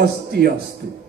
Swastiastu.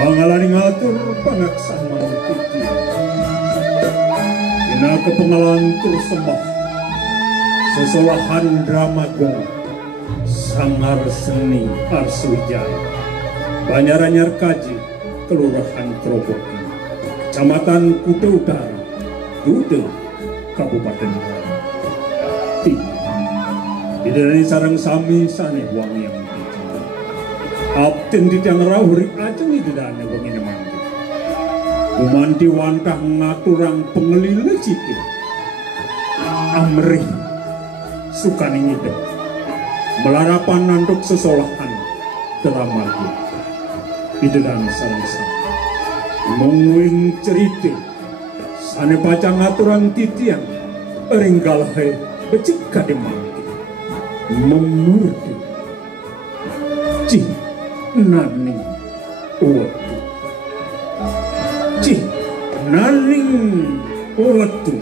Mangalani ngatur pangaksan manutiti ina kepengalan sembah sesolahan drama gong sangar seni Arsuwijaya Banjaranyar Kaji Kelurahan Kroboki Kecamatan Kuta Utara Dude Kabupaten Ti Didanani sarang sami sane wang yang Abten di tiang rahuri ajeng itu dana wangi nemanti. Umanti wantah ngaturang pengelila citu. Amrih sukani ngidep. Melarapan nanduk sesolahan teramadu. Itu dana sarang-sarang. Mengwing cerita. Sane paca ngaturang titian. Eringgalhe becik kademanti. Memurti. Cih. Naning Uwatu Cih Naning Uwatu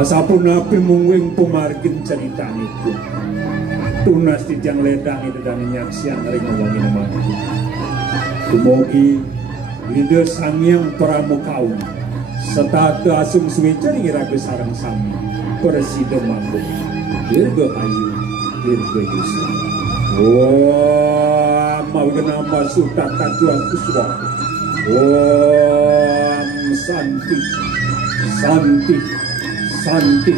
Asapun api mungwing pumargin cerita itu tunas tijang ledang itu dan nyaksian dari mewangi namanya Dumogi ide sangyang pramukaun serta asung suwecari raga sarang sami presida manggung dirga ayu dirga yusa mau nama sutata jual kuswa santi santi Santi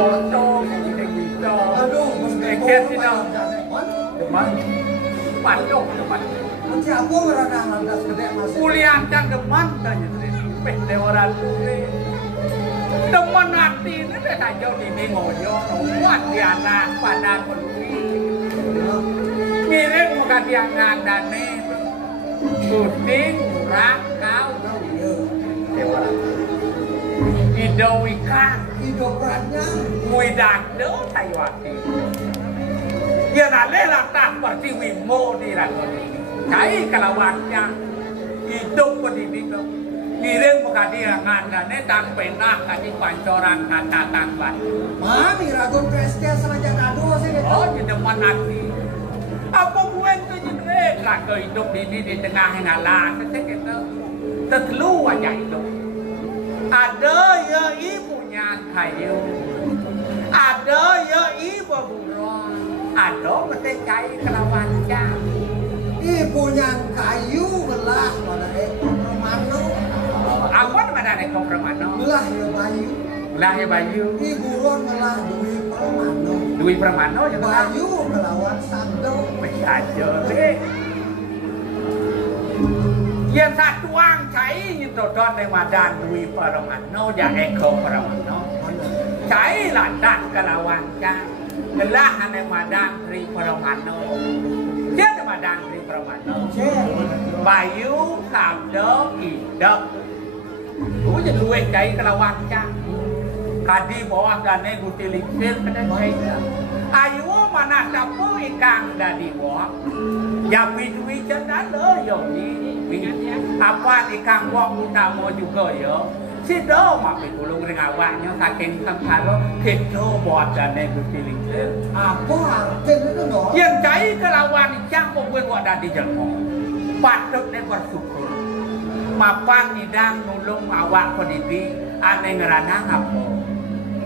foto ini bisa. Aduh, mesti Eket sih dong. Deman. Patok deman. Macam apa merana lantas gede masih? Kuliah dan deman tanya pete orang tu deman hati ni dah saja ini ngoyo buat dia nak pada konflik. Ngirim muka dia ngandane syuting murah kau dewa. Hidup ikan, Hidup beratnya. mudah do Taiwati. Dia nak lelah tak seperti Wimo di lagu ini. Cai kelawannya hidup berdiri tu. Ngirim muka dia ngandane dan pernah kali pancoran kata tangguan. Mami ragun presiden sengaja ngadu sih gitu. Oh, di depan hati. Apa gue tu jenis lagu hidup ini di tengah ngalah, kita terlalu aja hidup. Ada ya ibunya kayu, ada ya ibu buron, ada mesti cai kelawan jam. Ibunya kayu belah pada Kompromano. Apa mana ada kompromano? Belah ya Bayu. Lah ya Bayu. Ibu Ron belah Dwi Permano. Dwi Permano juga. Bayu melawan Sando. Aja deh. Yang satu orang cai itu don lewatan Dwi Permano ya Eko Permano. Cai lantas kelawan kan. Gelah lewatan Dwi Permano. Dia lewatan Dwi Permano. Bayu Sabdo Hidup. Gue jadi duit cai kelawan kan. Kadi bawah dane guti liksir kena cai. Ayu mana sapu ikan dari bawah. Yang widwi jangan lo yo ni. Apa ikan bawah utama juga yo. Si do mak pikulung dengan awaknya saking sengkalo kita bawah dane guti liksir. Apa artinya itu dong? Yang cai kelawan cang pokok buat dari jelmo. Patut dia bersyukur. Mapan nidang nulung awak kondisi aneh ngerana apa.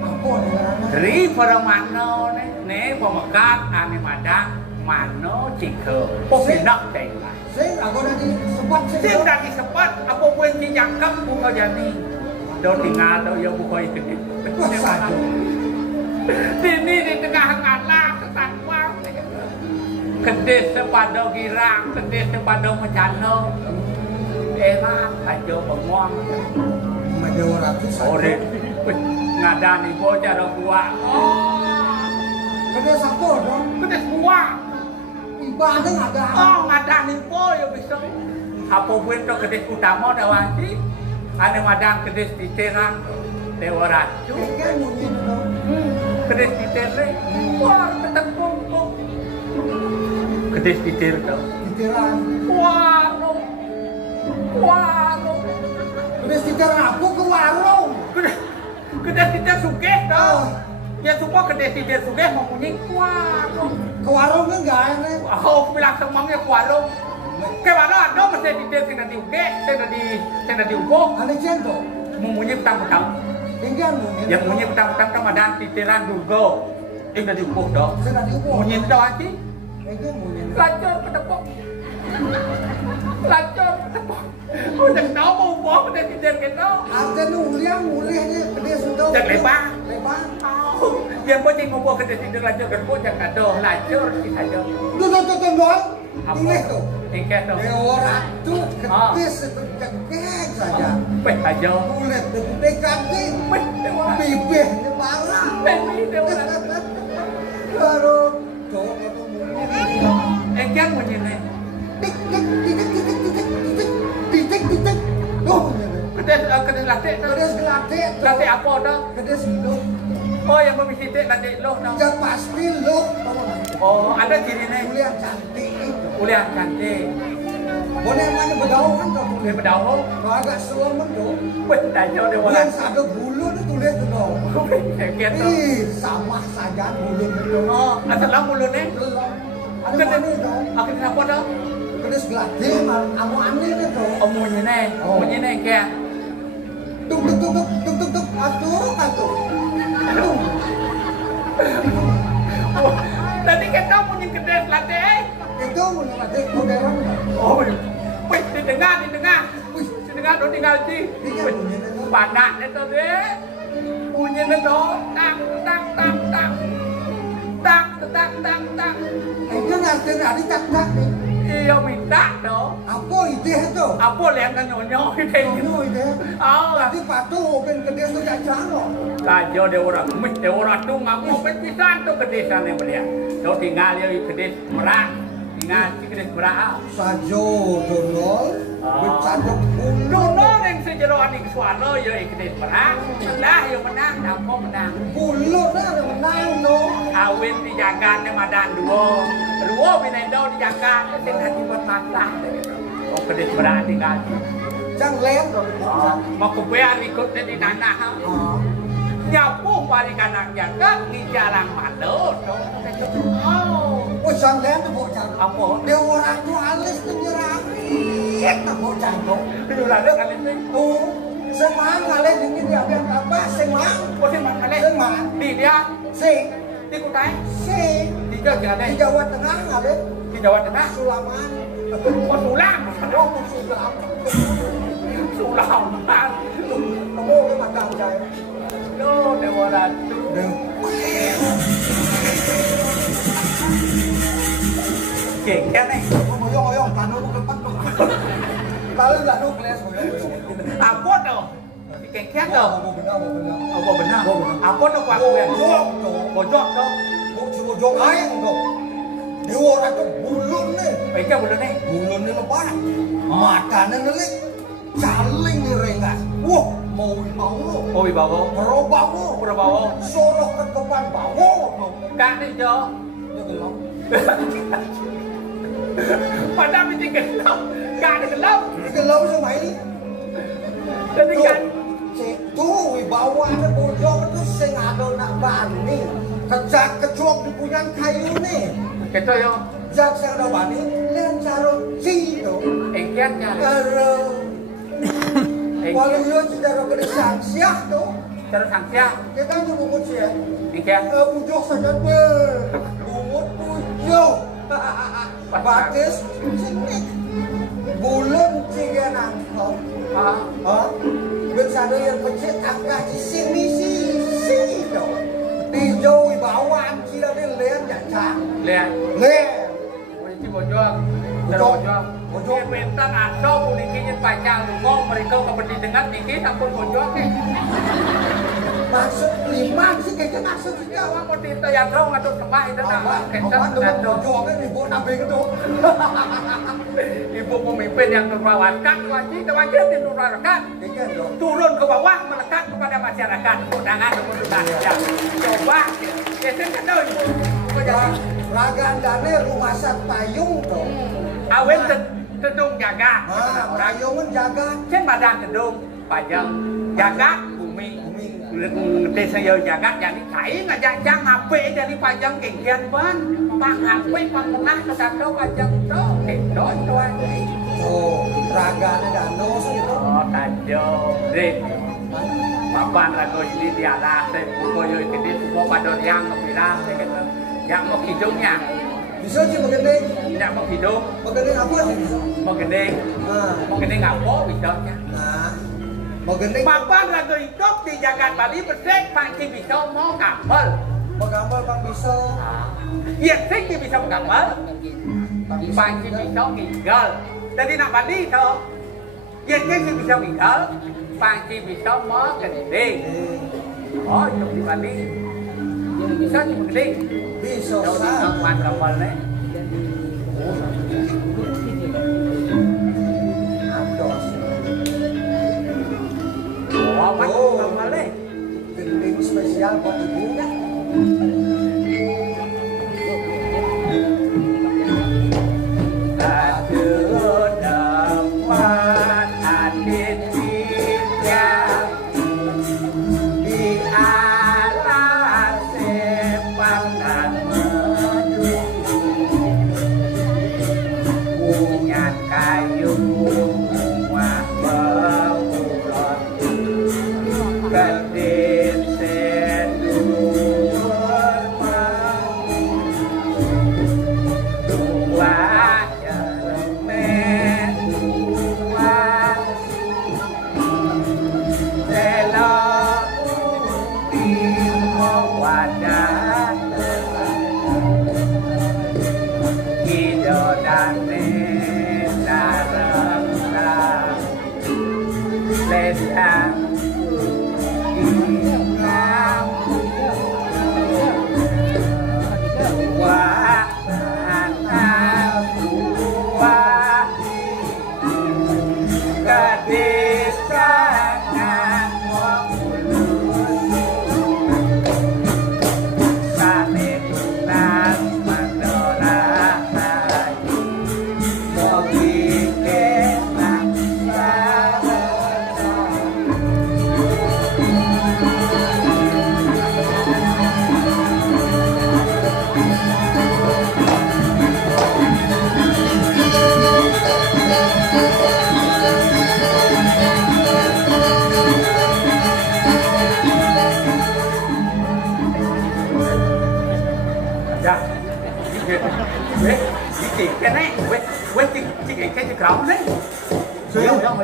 Apa nih? Dari Permano ne pemegang ane madang mano cike popinak tengah. Saya ragu nanti sempat Sing dari sempat apa pun dijangkap buka jani. Do tinggal do ya buka itu. saja. Sini di tengah ngalah ketanwa. Kedis sepada girang, kedis sepada mencano. Enak aja bengong. Ada ratus. Ore ngadani bocah do tua. Kada siapa dong? Kedis buah. Ibadah ada. Oh, ngadani po ya bisa. Apa pun to kedis utama dawati. Ane madang kedis di terang Dewa Ratu. Kan mungkin dong. Kedis di terang. Wah, ketepung. Kedis di terang. Diterang. Warung. Udah diterang aku ke warung. Kedis di terang sugih tau. Ya semua kedis di terang sugih mempunyai warung. Ke warung kan enggak enak. Aku bilang semuanya ke warung. Ke mana ada mesti di terang kena diuge, kena diubok. Ada centok. Mempunyai petang-petang. Tinggal mungkin. Yang punya petang-petang Ramadan di terang durgo. Ini dah diubok dah. Sudah diubok. Punya dah aja. Tinggal mungkin. Lancar ketepok. Oh, jangan tahu mau ubok dah di terang kita. Ada mulia-mulianya dia sudah. Jangan lebar. Lebar. Yang penting ubok kita di terang lancar ketepok jangan kado lancar kita aja. Tuh dong. Ini tuh. Tingkat tu. Dewa Ratu kedis itu cekek saja. Peh aja. Kulit gede kambing. Peh dewa. Bibirnya parah. Peh dewa. Baru cowok atau mungkin. Kan punya ni. Titik. Oh, Kedis latih tu. kedis gelatik. Latih apa dah? Kedis hidup. Oh, yang bermisi latih loh dah. Yang pasti lo. Oh, ada ciri ni. Kuliah cantik itu. Kuliah cantik. Boleh namanya berdaun kan kau Dia tulis. berdauh. Kalau agak selamat dong. Peh aja dewa. Yang ada bulu tu tulis tu dong. Tingkat tu. Ih, sama saja bulu itu. Oh, asal lah mulut ni. Belum. Ada Kedis. mana dong? Aku kenapa dah? Kedis gelatik, amu aneh tu dong. Oh, punya ni. Punya ni ke? Tuk. Atuh. Tadi kita punya kedis latih. Itu menurut modern. Oh, wih, didengar. Wih, Didengar tu tinggal di. Panak ni tu deh. bunyinya dong, tak. Itu nanti ada tak nih. Iya minta dong. Apa ide itu? Apa lihat kan nyonyo ide. Nyonyo ide. Oh, Nanti patuh ben gede tuh jajan loh. Raja dia orang tuh ngaku pisan tuh ke desa yang beliau. Tuh tinggal dia ke desa Merak, tinggal di ke desa Merak. Sajo donol, bercanda bulu. Donol yang sejeroan di suara ya ke desa Merak. Lah yang menang, apa menang? Bulu dah yang menang loh. Awin dijaga nih madan dua binendo dijaga, tinggal di masalah. Oh ke desa Merak tinggal. Jangan lem loh. Mau ke biar ikutnya di tanah. Nyapu mari kanang jaga di jalan Mado. Oh, jangan lem tuh bocah. Apa? Dia orang tuh alis tuh nyerang. Tak bocah tuh. Itu lalu kan itu. Tuh, semang alis ini dia biar apa? Semang. Oh semang alis. Semang. Di dia. Sing. Di Kutai. Sing. Di Jawa Di Jawa Tengah alis. Di Jawa Tengah. Sulaman. Oh Sulam. Oh, Sulam. Sulam. Kamu ke macam saya. Yo, Dewa Ratu. Oke, kan nih. Oyong, tanah lu kepak tuh. Kalau nggak lu kelas Apa tuh? Kengkeng tuh. benar. Apa benar? Apa tuh kuat gue? Bojok tuh. Bojok lain tuh. Dia orang tuh bulun nih. Baiknya belum nih. Bulun nih lebar. Matanya nelik. Saling nih rengas. Wah, mau bawa. Oh, Wibawa. Purbawa. Sorok ke depan bawa. Kak nih Jo. Ya gelap. Padahal mesti gelap. Kak nih gelap. Gelap sama ini. Jadi kan. Tuh, Wibawa ada bojok itu sing ada nak bani. Kejak kecuak di punya kayu nih. Gitu yo. Jak sing ada bani, lihat cara cito. Engkian kan. Kalau yo cara kena sanksiah tuh. Cara sanksiah. Kita kan bubut sih ya. Engkian. Bujok saja ber. Bubut bujok. Batis sini. Bulan tiga nangkau. Bersama yang pencet angka di sini sih dong. Di jauh bawah kita ni lihat jangan. Lihat. Polisi bojong. Bojong bentar atau unikinya panjang ngomong mereka kepenting dengar niki sampun bojong nih. Maksud lima sih kayaknya maksud sih Awak mau ditayang dong atau sembah itu nama kencang dan bojong kan ibu nabi itu. Ibu pemimpin yang terbawakan wajib diturunkan turun ke bawah melekat kepada masyarakat undangan kemudian coba geser ke daun Ragandane rumah payung dong. Awet gedung jaga payungan jaga kan badan gedung pajang jaga bumi desa yo jaga jadi kai ngajak ngape jadi pajang kengkian ban pang ngape pang menah kesatu pajang to kendo to oh ragane danau gitu oh tajo rit papan rago ini dialah saya pukul yo ini pukul padon yang kepilah yang mau hidungnya bisa sih begini tidak mau hidup begini apa sih mau gede ngapo bisanya nah begini papan rago hidup di Jagat Bali bersih panci bisa mau kapal bang bisa iya sih bisa kapal panci bisa tinggal jadi nak Bali itu iya sih bisa tinggal panci bisa mau gede oh itu di Bali bisa sih gede bisa sama kapalnya oh kapalnya gending spesial buat ibunya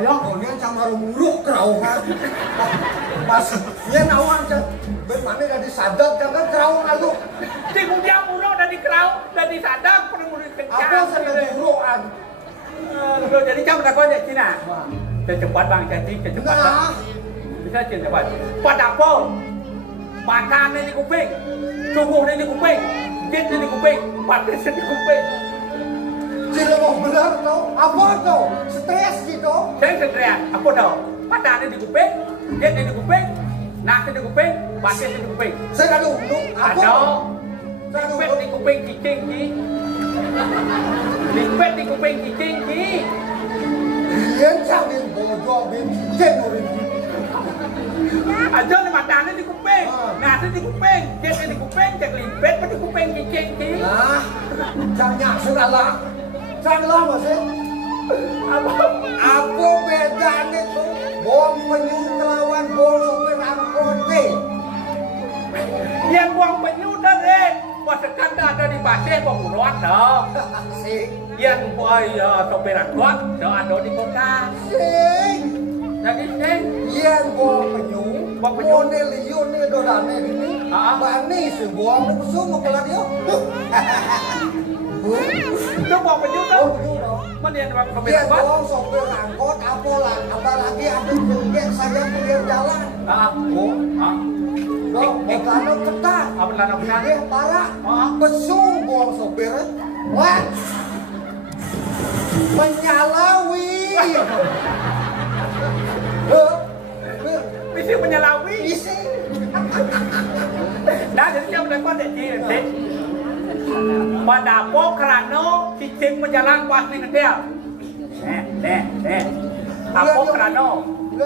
Kemudian sama rumuruk kerau kan. Pas dia nawan kan. Bagaimana dari sadap jangan kerau alu. Di kemudian muruk dari kerau dari sadap perlu kencang. Apa sedang murukan? Jadi jam tak kau jadi Cina. Cepat bang jadi cepat. Bisa cepat. Pada apa? Makan di kuping, subuh di kuping, jet di kuping, patis di kuping. Tidak mau benar tau? Apa tau? Stres gitu? Saya stres. Apa tau? Pada di kuping, jet di kuping, nasi di kuping, patis di kuping. Saya ada undung. Ada. Lipet di kuping cicing ki. Lipet di kuping cicing ki. Lian sambil bodoh bin cicing orang. Aja ni matanya di kuping, nasi di kuping, jet di kuping, cek lipet di kuping cicing ki. Nah, jangan salah. Janganlah masih. Apa bedanya tuh? Bom penyu melawan bom sopir angkot deh. Yang buang penyu dari pasukan ada di pasir pembunuhan dong. Sih. Yang boy sopir angkot ada di kota. Sih. Jadi sih. Yang bom penyu. Bom penyu. Bom liun ni dodane ini. Bani si bom ni pesum kelar dia. Itu buang penyu tuh. Mana yang buang sopir Dia angkot? bom sopir angkot apa lah? Apalagi ada yang saya pinggir jalan. Dong, motornya ketat. Apa lana benar? Dia parah. Pesung bom sopir. Wah. Menyalawi. Mesti menyalawi. Isi. Nah, jadi yang mereka jadi pada pokrano cicing menjalan pas nih ngetel. Apa kerano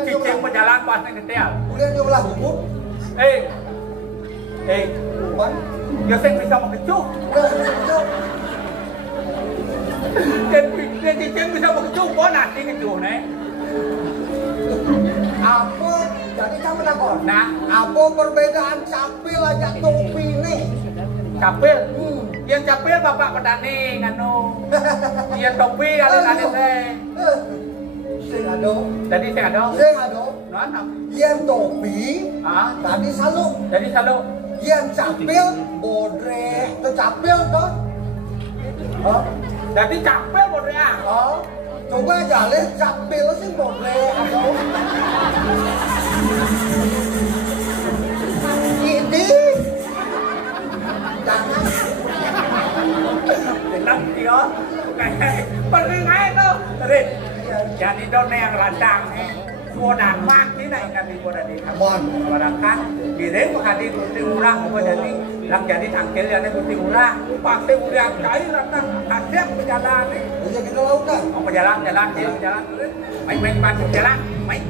cicing menjalan pas nih ngetel. Kemudian dia belah bubuk. Man, Yosef bisa mengecuh. Dan cicing bisa mengecuh, kok nanti ngecuh nih. Apa? Jadi kamu nakon. Nah, apa perbedaan capil aja topi nih? Capil? Yang capil bapak petani nganu. Yang topi kali-kali saya. Sing ado. Jadi saya ada. Sing ado. Mana? Yang topi. Tadi saluk. Jadi selalu. Yang capil bodre. Itu capil toh. Jadi capil bodre ah. Coba aja lihat capil sih bodre atau. Ini. Jangan. Tenang dia. Kayak penting aja tuh. Terus. Jadi donnya yang ladang nih. Suodan mak ini naik kami pada di Mon. Barakan. Kirim hadi kursi murah apa jadi. Lang jadi tangkil jadi kursi murah. Pasti udah cair datang. Kasih berjalan nih. Bisa kita lakukan. Mau berjalan jalan dia berjalan terus. Main bantu jalan. Main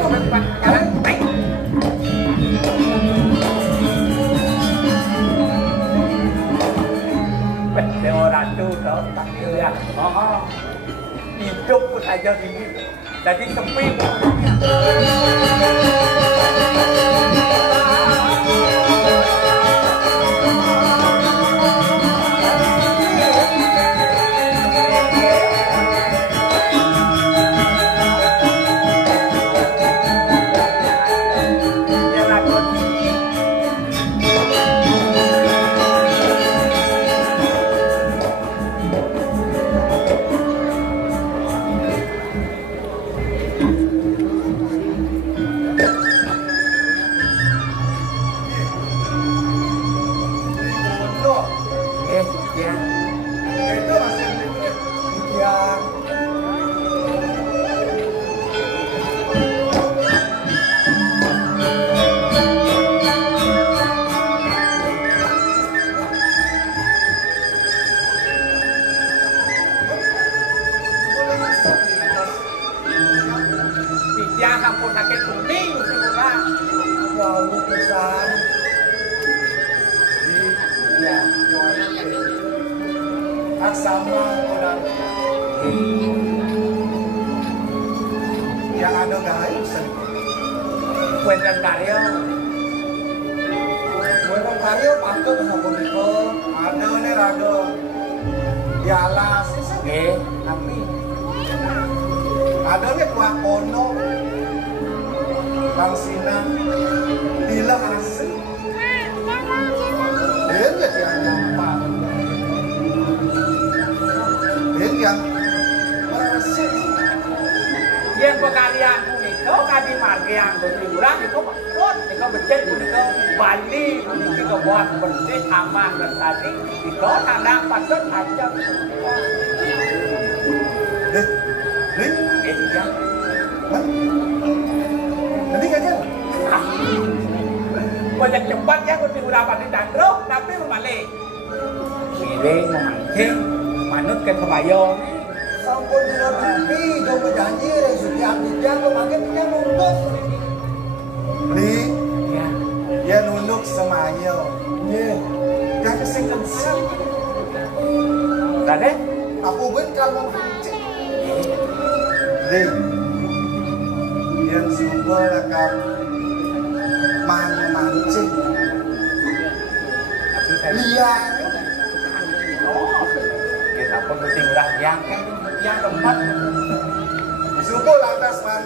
kau bantu jalan. Main. Orang tu tahu tak dia. Hidup pun saja ini. Jadi sepi. pun sakit kuning semua. Wow, pesan. Ya, Asama orang yang ada guys. kuentan karya. Memang karya patut sama niko. Ada nih rada. Ya alas sih. Nggih. Tapi ada nih tua kono. Bangsina bila asli. Dia jadi yang nyampak. Dia yang merasik. Yang pekalian itu kadi marga yang berkurang itu bakut, itu becek itu Bali, itu buat bersih aman dan tadi itu tanda patut aja. Iya. Nanti kan? Banyak cepat ya kuti dapat ditandruk tapi membalik. Giring memancing manut ke kebayang. Sampun dina bibi do berjanji setiap dia memakai punya nunduk. Li, Ya. ya nunduk semuanya. Ye, yang kesengkesan. Tadi Aku pun kalau mancing. Li, yang suka lakam mancing. tapi saya Liar. oh kita pun penting udah yang tempat Suku lantas man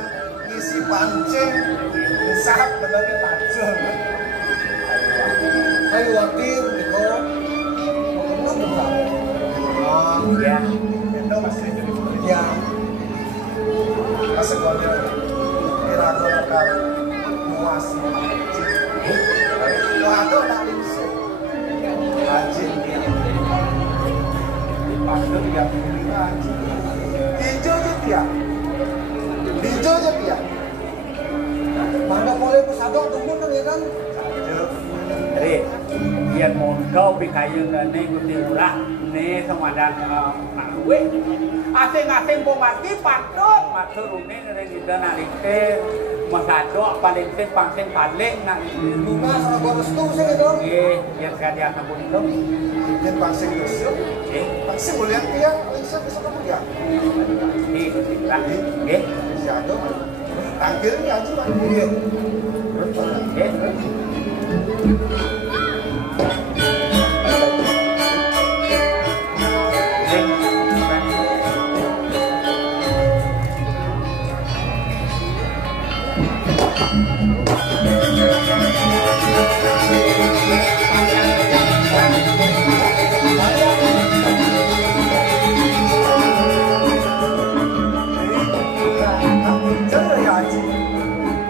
ngisi pancing. Sahab benarnya tajam. Ayo wakil niko. Mau bukan? Oh, ya itu masih ya. Masih kode. Kira-kira nakal muas mancing. Waduh nak lingsir. Mancing. Pasir yang ini mancing. Hijau je dia. Hijau je dia. Mana boleh pesadok tunggu nih kan? jadi biar mau kau pikayun dan nih kuti urah nih sama dan nak duit asing-asing pemati patut matur unin dari di dana rite masadok paling sing pangsing paling nak Bunga sama gua restu sih itu. biar kalian sabun itu Yang pangsing besok. Pangsing boleh dia. Bisa bisa kamu dia. di kuti urah Siapa? Akhirnya aja lagi.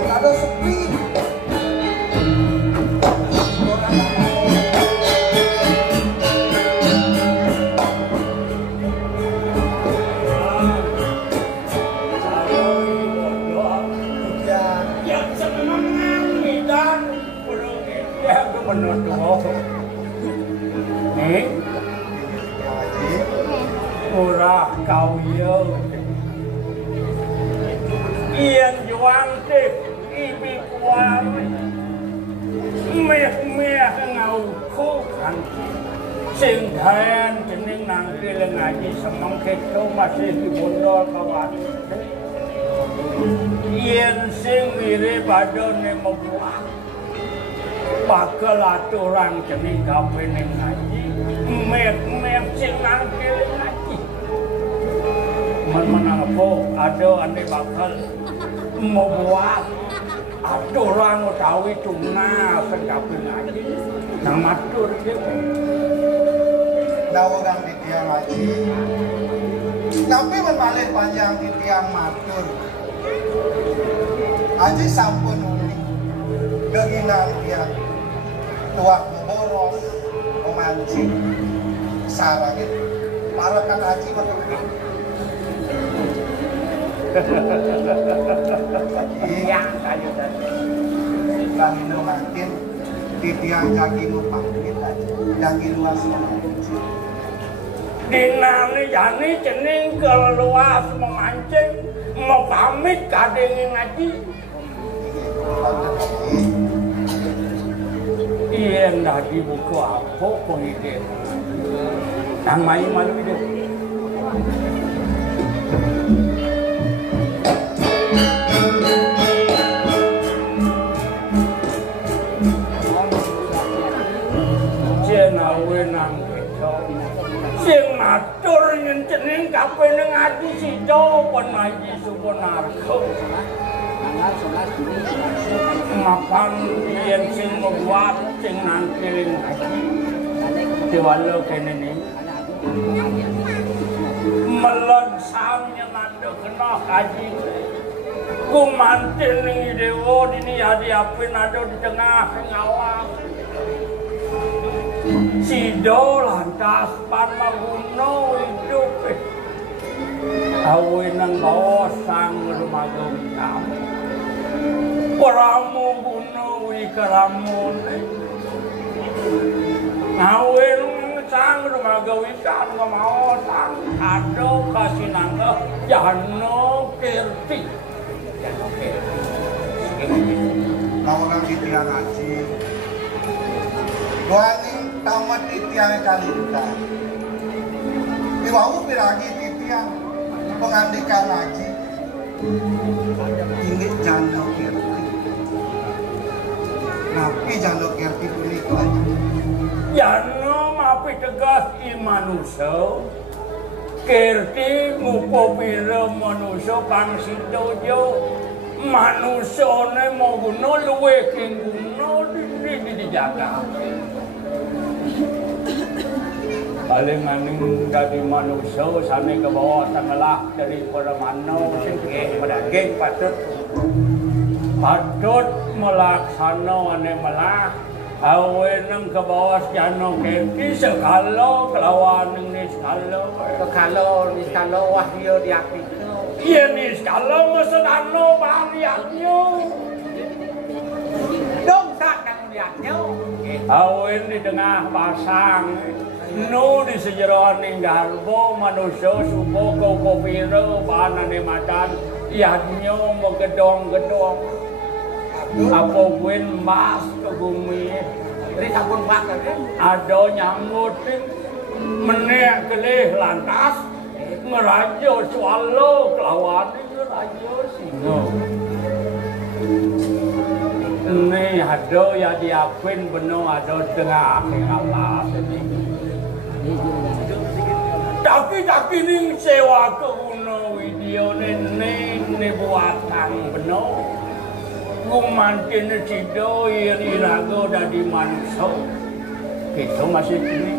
Ada sepi. Murah kau ya Ian juang tip ibi kuam meh ngau kukan sing dayan jening nangki lengaji semang keto masih di bondol kawan Ian sing wiri badone membuang bakal aturan jening kape nengaji meh sing nangki lengaji menang po ada ane bakal mau buat ada orang utawi tuna sedapin aja nang matur gitu Dawagang di tiang haji. Tapi berbalik panjang di tiang matur. Haji sampun uli. Geginang tiang. Tuak boros. Memancing. Sarangin. Parakan haji matur. iya kayu tadi Lagi nu makin di tiang kaki nu pamit aja. Kaki luas memancing. dinani jani jening keluas memancing mau pamit kadengin ngaji Iya ndak dibuku apa pengide. Yang main malu itu. Jenawe nang itu. Sing matur nyencening kabeh ning ati sida penaji suponarko. Mapan yen sing membuat sing nangkiling diwalo kene ni melon samnya nando kena kaji kumantil ning dewa dini adi apin ada di tengah ngawang sido lantas pan maguno hidup awe nang bawa sang rumagong kamu Keramu bunuh ikaramu ngawin sang rumagawikan ngomong sang ada kasih nangga jano kirti Lawan titiang ngaji doani tamat titiang kalita diwawu piragi titiang pengandikan ngaji ini jano kirti Napi jano kerti punika jano mapi tegas imanuso kerti mupopira manuso kang sidojo manusone mau guno luwe king guno di dijaga paling aning dari manuso sane ke bawah tenggelah dari para mano sing pedaging patut melaksana ane malah awe nang ke bawah jano keki sekalo kelawan ni sekalo wahyu diakito iya ni sekalo mesedano bariaknya dong sak nang liatnya awe di tengah pasang no di sejeroan ning garbo manusia subo kau piro banane madan iadnya mau gedong apa win mas ke bumi ini sabun mas ada nyamut menek kelih lantas ngerajo swallow kelawan ngerajo singo ini ada ya diapin beno ada tengah Allah tapi ning sewa ke uno video ini buatan beno kumantin sido irago dari manusia itu masih ini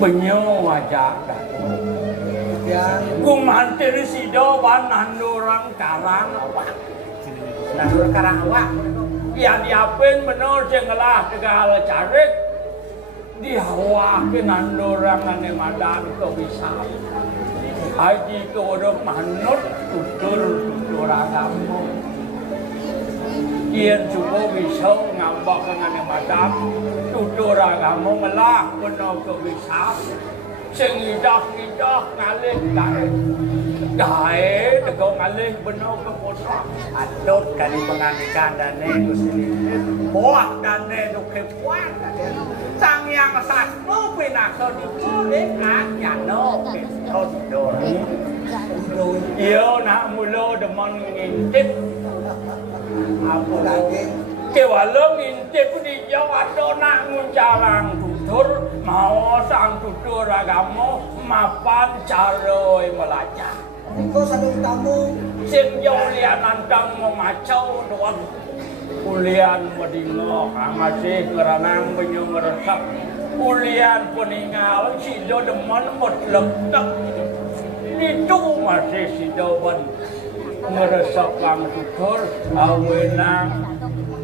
benyo wajah kumantin sido banan orang karang awak nandur karang awak ya diapin bener jengelah tegal carik dihawakin nandur orang ane madan kau bisa haji kodok manut tutur agama Iyan suko bisa ngambak dengan yang madam tutur agama melah penuh kebisa sing idah ngalih dae tegong ngalih penuh kepotok atut kali penganikan dane Gusti buah dane dukepuan sang yang sasmo pinako dipulih anyano tutur iyo nak mulo demen ngintip apa lagi kewalo ngintip di Jawa dona nguncalang tutur mau sang tutur agama mapan caroi melajar kau sadung tamu sing lian nantang memacau doang ulian medingo masih ngeranang penyu ngeresap ulian peninggal sido demen mutlak itu masih sido ben ngeresap kang tutur awenang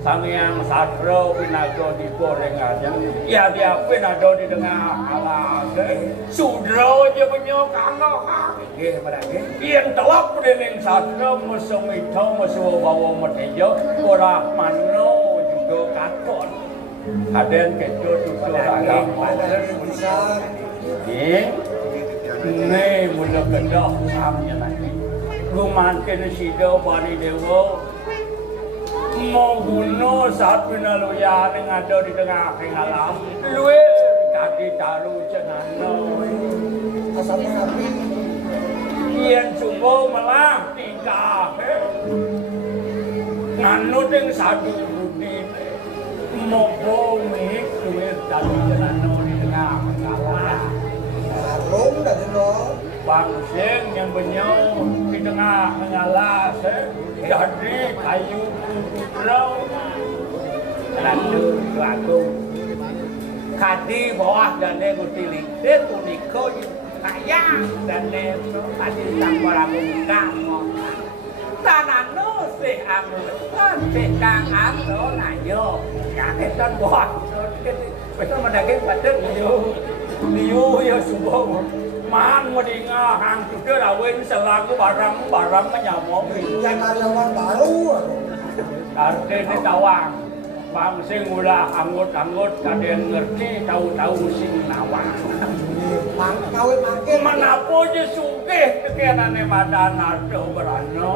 sang yang sadro pinago di gorengannya ya diapin ada di tengah alage sudro je penyo kanggo nggih mereka yen telap dening sadro mesum itu mesuh bawa medejo ora mano juga katon kaden kejo tutur agama ini mula kedah samnya nanti gumantin sido bani dewa mau bunuh saat pinaluya yang ada di tengah alam luwe kaki taruh cenano Asapnya api. Iyan subo malah tingkah nganut yang satu rutin mau mik luwe taruh cenano di tengah alam Rum dari lo. Bangseng yang benyau di tengah ngalas jadi kayu pulau lanjut lagu kadi bawah dan neguti itu niko kaya dan neto kadi tambah kamu tanah no si amrutan si kang amro nayo kagetan bawah betul mendaging batet liu ya subuh man madinga hang tutur awen selaku barang menyamong Yang karyawan baru. artinya tawang bang sing ulah anggut kadang ngerti tahu sing nawang Kawin makin. menapo je sugih tekenane madana do berano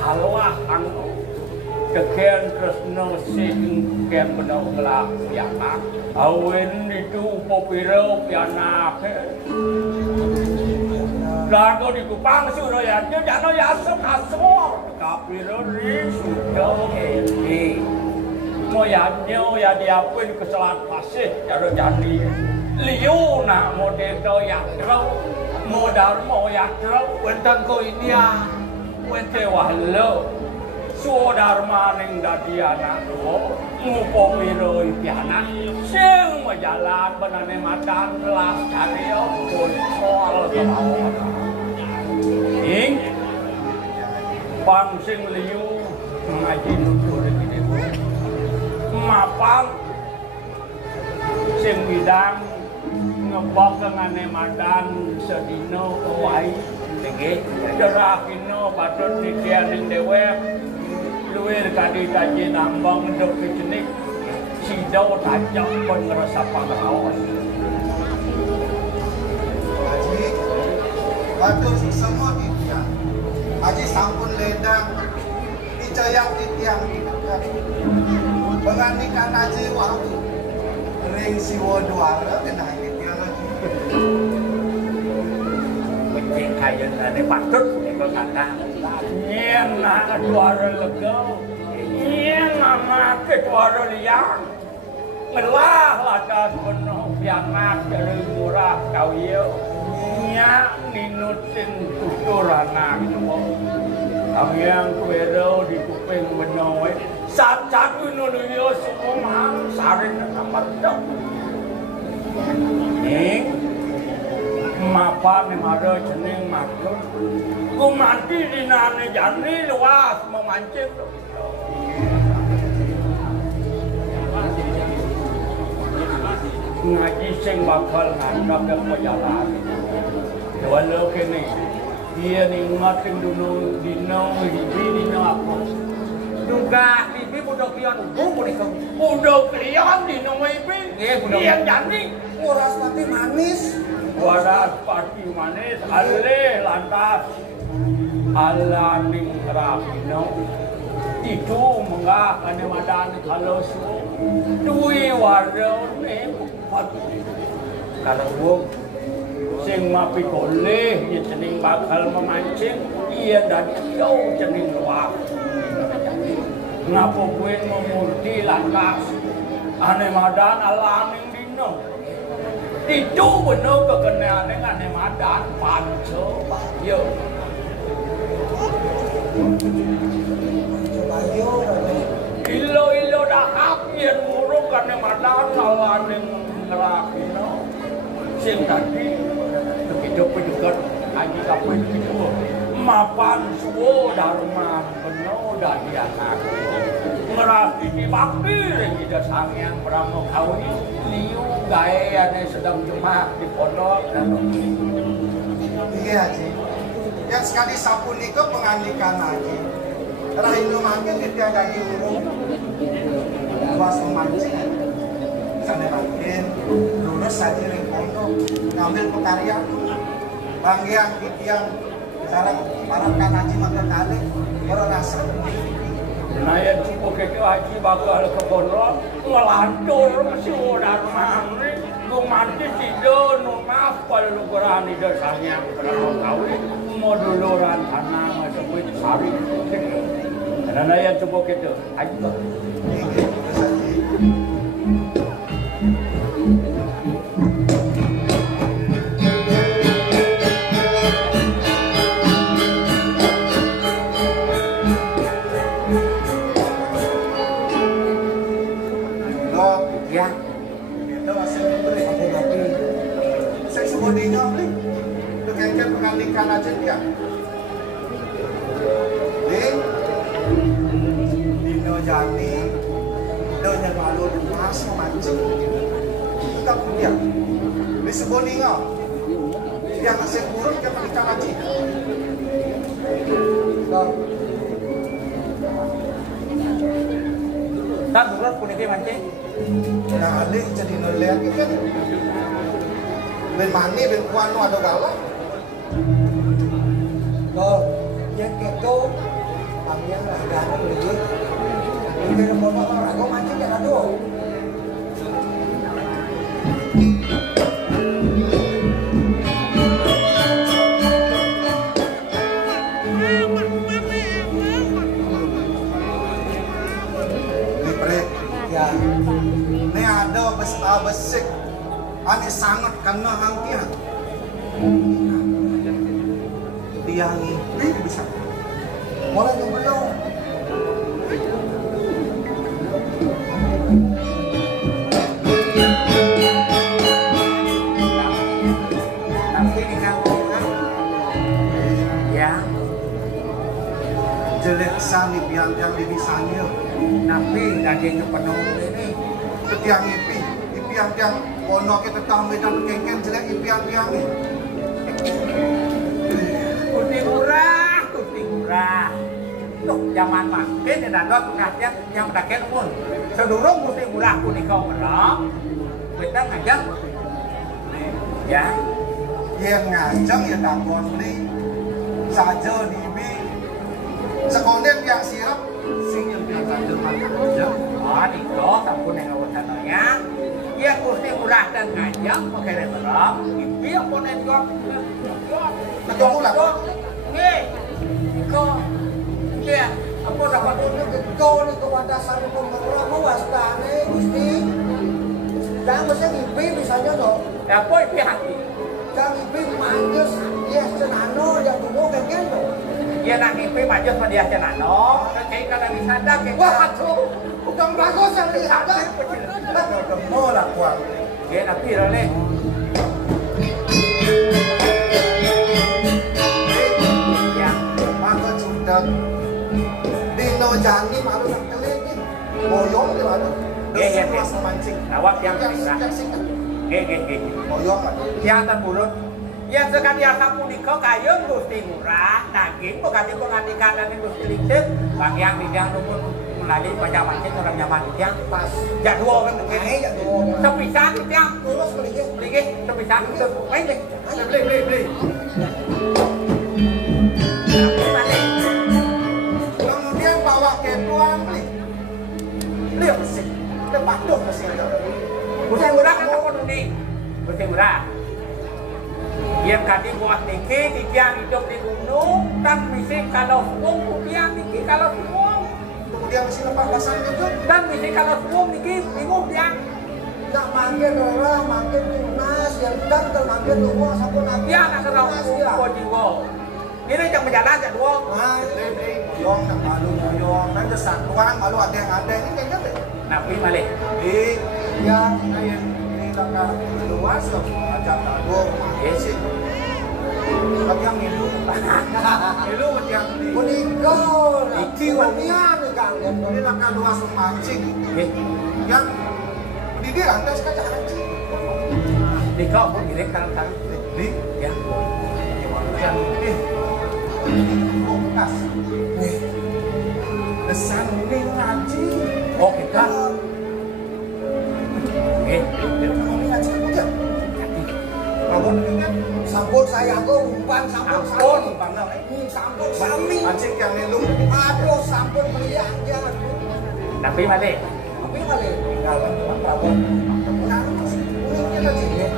kalau anggo teken tresno sing ken beno ngelak pianak awen itu popiro pianak lagu di Kupang suruh ya jano ya asor kapiro ri sudah mau ya diapain kesalahan pasih jaro jadi liu na model do ya terau modal mau ya terau wenten ko India wente wahlo Sudarma ning dadi anak do ngupo piro pianak sing majalan benane madan las karyo kontrol kemauan ing bang sing liu ngaji nutur iki mapal sing bidang ngebok ngane madan sedino wae nggih derahino patut dikianing dewek luwir kadi kaji nambang ndok jenik sidau tajak pun ngerasa pangrawan Haji, batu semua titiang. Haji sampun ledang, dicoyak titiang. Pengandikan haji waktu ring siwo duara kena titiang haji. mencik kayen ane patut eko kata nyen na duara lego nyen mama ke duara liang ngelah lakas penuh pianak dari murah kawio nyak minutin tutur anak yang kuero di kuping benowe satu nunuyo semua sarin amat dok ning mapa ni mara jeneng maklum ku mati dinane jani luas memancing ngaji sing bakal nganggap dan perjalanan walau kini dia ni ngating dulu dino apa duga bibi budok lian budok lian dino bibi dia jani Uras mati manis. waras pati manis alih lantas alaning rapino itu menggah kane madan kalau su duwi warna ne kalau wong sing mapi boleh ya jeneng bakal memancing iya dan jauh jeneng luar ngapa kuwi memurti lantas ane madan alaning dino itu benar kekenaan dengan madan panco yo ilo dahak yen murung kane madan alaning ngerapino sing tadi hidup juga aja kapan itu mapan suwo dharma penuh dari anak ngerasi di bakti kita sangyang brahmo kawi liu gae ane sedang cuma di pondok Iya Haji. Yang sekali sapu niko pengandikan Haji. Rahindo makin dia dagi urung. Luas memancing. Sana makin lurus saja ring pondok ngambil pekarya. Banggiang titiang sekarang para kan Haji makan kali orang rasa Nah ya cukup ke haji bakal ke pondok ngelantur mesti udah mana gue mati sih dono maaf kalau lu kurang di dasarnya kalau tahu mau duluran tanah masuk ke sari karena ya cukup itu haji pengalikan aja dia. Dino Jani, donya malu luas memancing. Kita punya. Di Seboningo, yang ngasih buruk yang pengalikan aja. Tak buruk pun ini mancing. Nah, adik jadi nolak kan. Ben mani, ben kuano ada galak. Rồi, dân kẹt cô bằng dân là gà nó người dưới vì là một con lại có mang chứ là đúng không? Ya, ini ada besik, ane sangat karena hangkian. Yang ini bisa Mulai yang belum tapi di kampung kan ya jelek sani biang-biang di misalnya tapi daging penuh ini ketiang ipi yang pondok kita tahu medan kengken jelek ipiang-piang ini Kuti murah. Tuh zaman makin dan dot rakyat yang rakyat pun. Sedurung kuti murah pun kau merok. Kita ngajak. Ya. Yang ngajak ya takon beli saja dibi. Sekonden yang sirap sing yang biasa saja makan aja. Oh, di kau sampun yang awasan ya. Ya kuti murah dan ngajak pakai merok. Ipi yang pun engkau. Betul pula. Kau, ya, apa dapat itu kau ni kepada dasar pemerintah mewaspadai gusti. Jangan mesti ngipi misalnya loh. apa itu hati? Jangan ngipi manjus yes cenano yang dulu kengken loh. Ya nak ngipi maju sama dia cenano. Kayak kalau disadap kayak Wah tuh, udah bagus yang lihat dah. Ketemu lah kuang. ya tapi roleh. Dino Jani malu yang kelih ni, boyong dia malu. Terus mancing. Awak yang bisa. Boyong lah. Yang terburuk. Yang sekali asap punika kayung gusti murah, daging bukan pengandikan dan gusti licin. Bang yang tidak rumput melalui baca mancing orang zaman yang pas. Jak dua kan begini. Sepisah yang Terus beli sepisah itu. Beli. Kemudian bawa ke tuang beli. Lihat sih, tempat tuh mesin itu. Gusti murah kan apa ini? Gusti murah. Yang tadi buat niki yang hidup di gunung dan misi kalau suung kemudian niki kalau suung Kemudian mesin lepas basah itu. dan misi kalau suung niki bingung dia. nak manggil orang, manggil tunas, yang dan termanggil rumah sampai nanti. Dia nak kerau suung jiwa. Ini yang berjalan jak dua. Nah, ini boyong nak malu boyong. Dan kesan tuang malu ada yang ada ini kayaknya deh. Nabi Malik. Yang ini nak luas loh. Ajak tabung. Yes. Tapi yang itu, itu yang ini. Menikah, Iki wanian ni kang dia. Ini nak luas mancing. Yang dia lantas kaca mancing. Nikah pun direk kan. Di Ya. yang ini kulkas. Desan ini ngaji. Oh kita. Ini ngaji aja. Bangun ini kan sampun saya aku umpan sampun Ampun, sampun sami. Mancing yang nilung. Aduh sampun belian jangan. tapi balik. Tapi kali tinggal Pak Prabowo. Nah, ini lagi ya.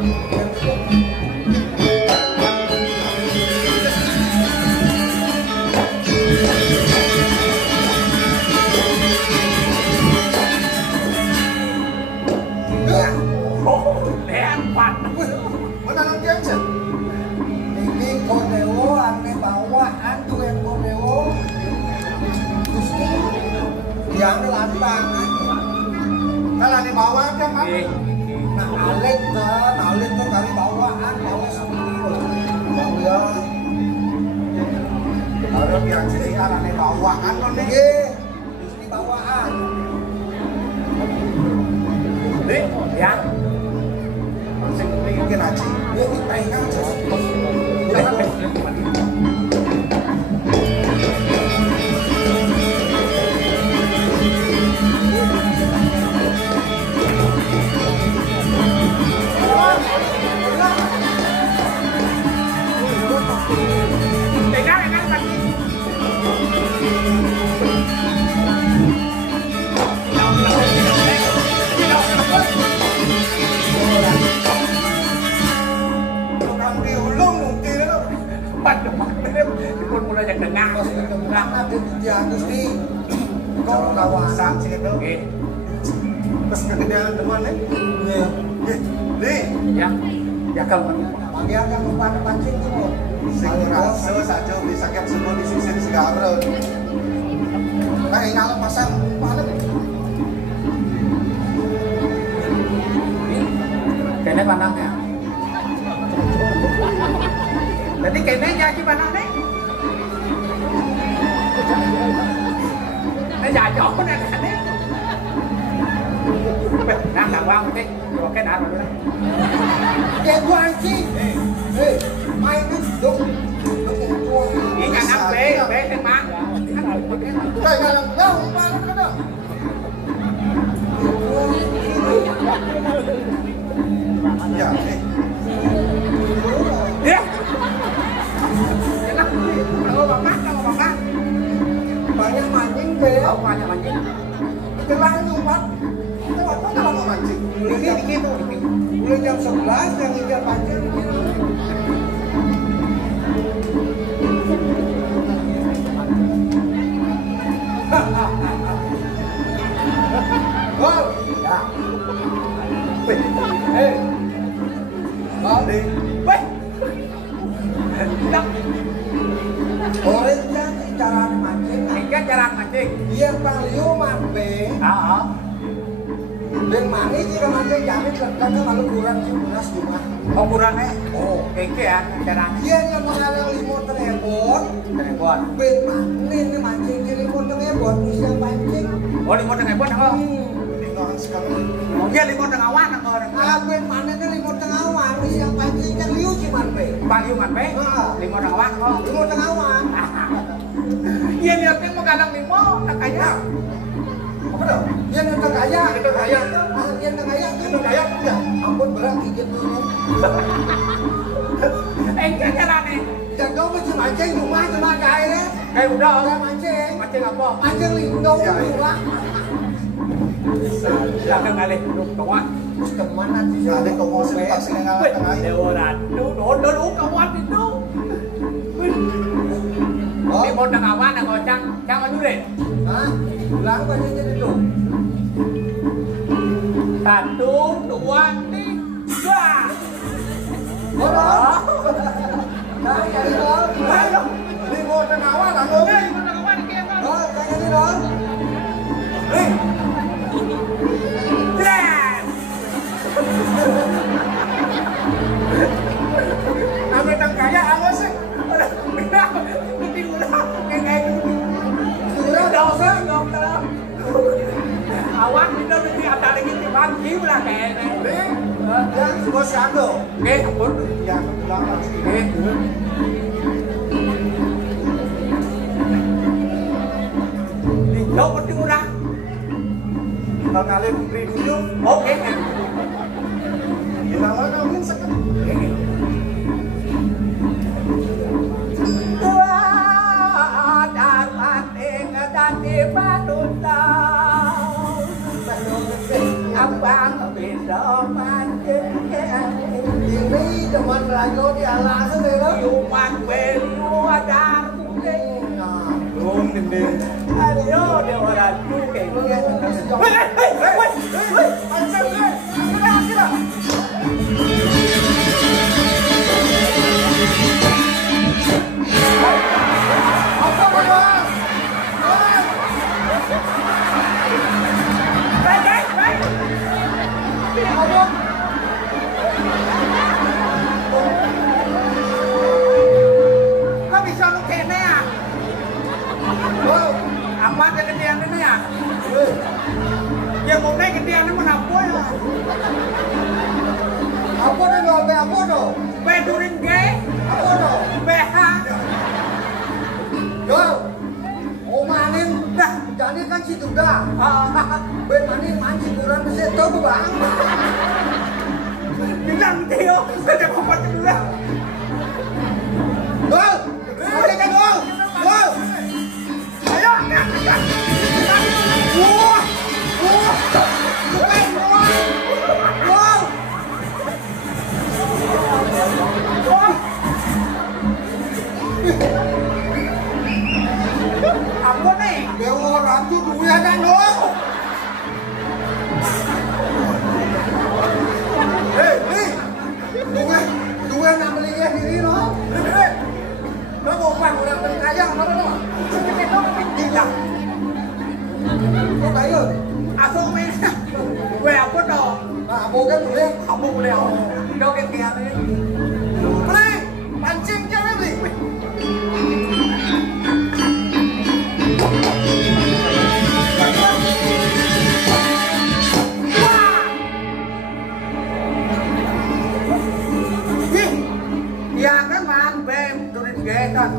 Lempar. Mana nanti aja? Ini Kodewo, ane bawaan tuh yang Kodewo. Terus ini yang lantang. Kalau di bawah aja kan? Nah alit tuh dari bawaan, bawa sendiri. Bawa. Harus yang jadi anak di bawah kan lo nih. Iya, di bawaan. Nih, ya. Mungkin aja. Dia kita ingat aja. Kau kawasan sini tuh, terus kegedean teman nih, nih, Ya, ya kalau panggil kan umpan pancing tuh. sing rasa saja bisa sakit semua di sisi segala. Nah, ingat pasang umpan. kayaknya panangnya. Jadi kayaknya jadi panangnya. Nó dài chỗ này này đấy. Đang làm quang một cái đá rồi đấy. Cái quan chi? Ê, mày nó đúng. Chỉ cả năm bé trên má. Đây là đâu umpan nó đâu. Ya, nih. Dia. Kalau bapak. Banyak mancing be. Không banyak mancing. Itulah umpan. Itu apa kalau mau mancing? Dikit. Mulai jam 11 yang ikan pancing. Gol. Ya. Wih. Eh. Gol đi. Wih. Đập. Orang kan cara mancing. Cái cara mancing. Dia paliu mambe. Dan mani jika mancing jamin karena malu kurang sebelas cuma. Oh kurangnya. Oh, Kayak ya caranya. dia yang mengalir limut telepon. Telepon. Ben mani ini mancing di limut telepon bisa pancing. Oh limut telepon apa? Tinggal sekali. Oh dia limut tengah awan atau orang? Ah, ben mani ini limut tengah awan bisa pancing kan liu cuma be. Bang Yuman be. Limut tengah awan kok. Limut tengah awan. Iya niatnya mau kadang limut tak kayak. Apa dah? Dia nonton kaya. Nonton kaya. Dia nonton kaya. Nonton kaya udah. Ampun berat gigit dulu. Enggak caranya. Dan kau mesti mancing cuma kaya. Kayak udah. Udah mancing. Mancing apa? Mancing lindung Ya, lah. Jangan ngalih duduk kawan. Terus kemana sih? Ada toko sepak sini nggak tengah. Dewa dulu kawan itu. Limut tengah awan yang ngocang. Jangan dulu deh. Hah? Ulang bacanya dulu. 1, 2, 3. Orang. Nah, jadi dong. Ayo. Limut tengah awan lah lo. Limut tengah awan kia kan. Oh, jadi dong. Nih. Yes. Ambil tang kaya apa sih? Awan itu nanti ada lagi di banjir lah kayaknya. Nih. Yang semua siapa? Oke, ampun. Yang pulang lagi. Oke. Di jauh berarti murah. Bang Ali beri dulu. Oke. Gila mana mungkin sekali. đó mang kinh Ini teman rajo di alas itu loh. yêu mang về mua đam Belum gede. ayo dia orang tu kayak kau bisa lukis ni ah? Apa dia kedian ni ah? Yang mau naik kedian ni mana apa ya? Apa nih lo? Apa lo? Bedurin gay, Apa lo? beha, Yo, omanin dah. Jadi kan situ dah. Ben manin mancing kurang bisa tahu bang. bilang dia, kerja kompat dulu. Go, boleh kan go? Go. Ayo, nak. Wah, wah, keren wah, wow. Apa ni? Dewa orang tu duit kan lo? Hei, duit nak beli dia diri lo? Lo mau bang orang kaya apa lo? Tidak. Kau kaya? Asal main. Gue apa dong? Nah, bukan boleh. Kamu boleh đâu cái kia ni. Beli, pancing jangan beli. Ya kan mang bem tulis gay kan.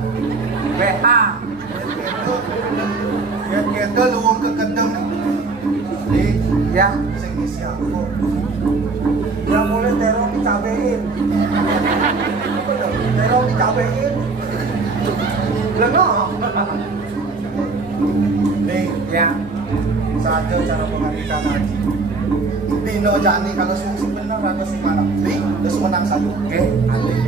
BH. Ya kita luang ke kedeng. Di Ya. sing isi aku. Yang boleh terong dicabein. Terong dicabein. Lengo. Nih, Ya. satu cara mengalihkan haji. Dino jani kalau sung benar atau sing malam. Nih, terus menang satu. Oke. Andi